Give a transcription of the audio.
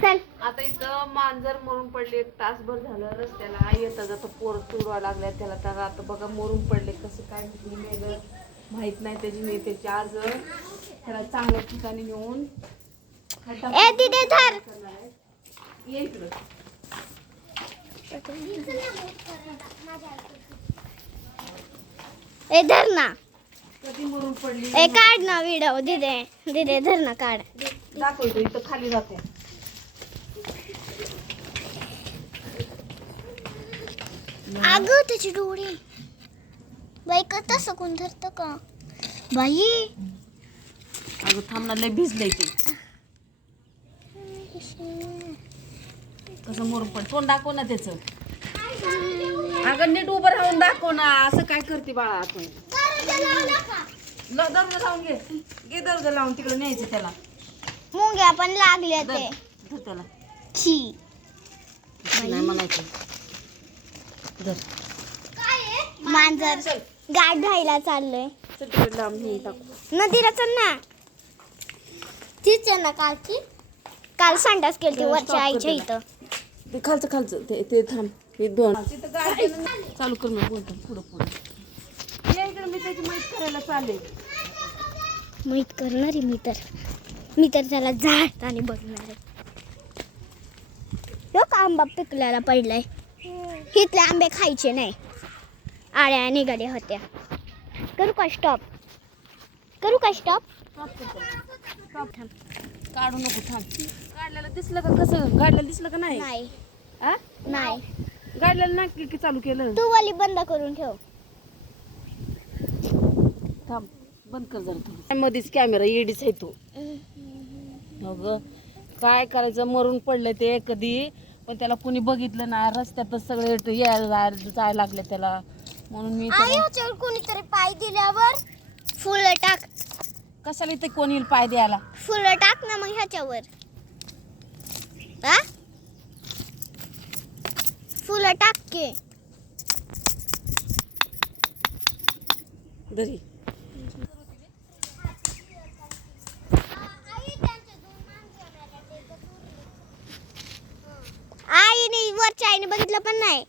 चल. आता इथं मांजर मरून पडले एक तासभर झालं रस्त्याला. येता जाता पोर तुडवा लागल्या त्याला. तर आता बघा मरून पडले कसं काय मेलं. माहीत नाही त्याची मी त्याची आज त्याला चांगल्या ठिकाणी आहे. ये इकडं. ए धर ना. कधी मरून पडली? ए काढ ना व्हिडिओ दिदे. दिदे धर ना काढ. दाखवतो इथं खाली जाते. अगं त्याची डोळे. बाई का तसं कोण धरतं का? बाई. अगं थांब ना लय भिजलंय ते. कसं मरून पड. तोंड दाखव ना त्याचं. अगं नीट उभं राहून दाखव ना. असं काय करते बाळा आपण? दर्जा लावून घे. घे दर्जा लावून तिकडे न्यायचं त्याला. मुंग्या पण लागले धर ते धर त्याला. छी. नाही म्हणायचं. मांजर. गाठ घायला चाललंय. नदीला चल ना. तीच आहे ना कालची काल संडास केली वरच्या आईच्या इथं. ते खालचं खालचं. ते ते थांब. हे दोन. चालू कर मी बोलतो. पुढं पुढं. ये इकडे मी त्याची माहीत करायला चालले. माहीत करणार आहे मी तर. मी तर त्याला झाड आणि बघणार आहे. हो का आंबा पिकल्याला पडलाय? इथले आंबे खायचे नाही. आळ्या निघाल्या होत्या. करू का स्टॉप करू का स्टॉप काढू नको थांब. काढलेलं दिसलं का कसं? काढलेलं दिसलं का नाही? नाही. आ? नाही. काढलेलं नाही की चालू केलं? तू वाली बंद करून ठेव. थांब बंद कर जरा थोडं. मध्येच कॅमेरा येडीच आहे तो. हो ग काय करायचं? मरून पडलं ते कधी? पण त्याला कोणी बघितलं ना रस्त्यातच सगळे यायला जायला लागले त्याला. म्हणून मी त्याला- कोणीतरी पाय दिल्यावर फुलं टाक. कशाला इथे कोणी येईल पाय द्यायला? फुलं टाक ना मग ह्याच्यावर. हा? फुलं टाक के. घरी आईने बघितलं पण नाही.